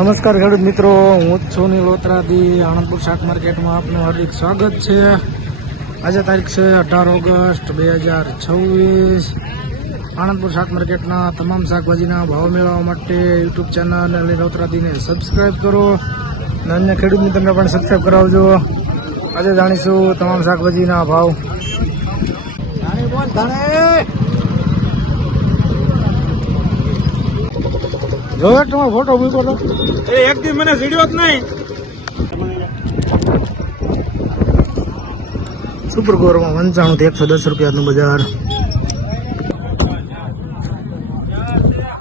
નમસ્કાર ખેડૂત મિત્રો, હું છું નીલોત્રાથી આણંદપુર શાક માર્કેટમાં આપનું હાર્દિક સ્વાગત છે। આજે તારીખ છે 18 ઓગસ્ટ 2026। આણંદપુર શાક માર્કેટના તમામ શાકભાજીના ભાવ મેળવવા માટે યુટ્યુબ ચેનલ નીલોત્રાથીને સબસ્ક્રાઈબ કરો અને અન્ય ખેડૂત મિત્રોને પણ સબસ્ક્રાઈબ કરાવજો। આજે જાણીશું તમામ શાકભાજીના ભાવ। જો તમારો ફોટો મૂકો તો એક દી મને વિડિયો જ નહીં। સુપર ગોરમાં 95 થી 110 રૂપિયાનું બજાર।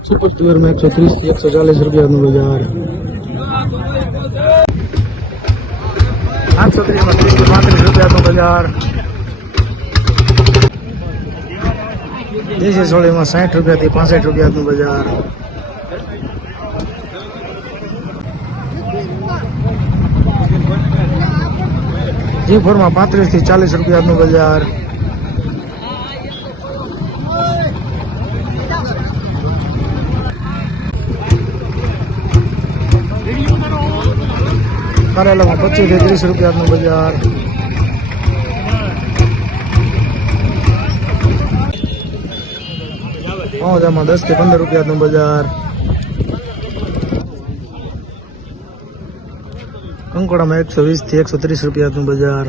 સુપર પ્યોરમાં 130 થી 140 રૂપિયાનું બજાર। 830 માં 30 થી 35 રૂપિયાનું બજાર। દેશી સોળીમાં 60 રૂપિયાથી 65 રૂપિયાનું બજાર। G4 માં 35 થી 40 રૂપિયાનું બજાર। કારેલામાં 25 થી 30 રૂપિયાનું બજાર। પાઉંજામાં 10 થી 15 રૂપિયાનું બજાર। કંકોડામાં 120 થી 130 રૂપિયાનું બજાર।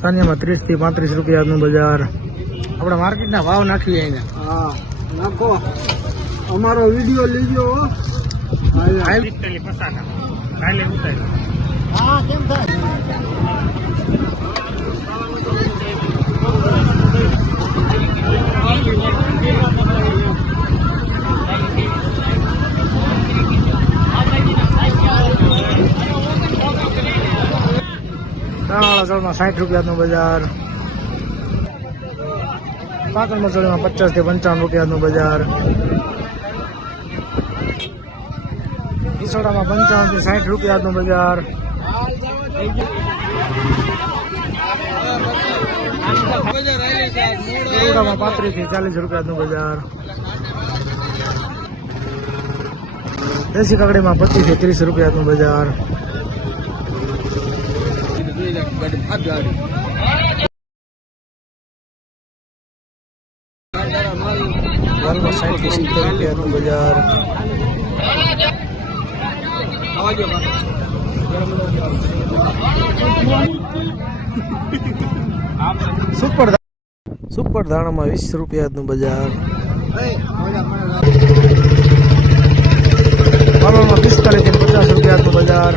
સાનિયામાં 30 થી 35 રૂપિયાનું બજાર। આપણે માર્કેટના ભાવ નાખીએ અહીંયા। હા નાખો, અમારો વિડિયો લીજો। હા કેમ થાય? દાણા ચલમાં 60 રૂપિયાનું બજાર। પાકળ મસળીમાં 50 થી 55 રૂપિયાનું બજાર। ઈસોડામાં 55 થી 60 રૂપિયાનું બજાર। ઈસોડામાં 35 થી 40 રૂપિયાનું બજાર। દેશી કાકડીમાં 25 થી 30 રૂપિયાનું બજાર। વાલમાં 60 થી 70 રૂપિયાનું બજાર। સુપર ધાણામાં 20 રૂપિયાનું બજાર। વાલમાં 45 થી 50 રૂપિયાનું બજાર।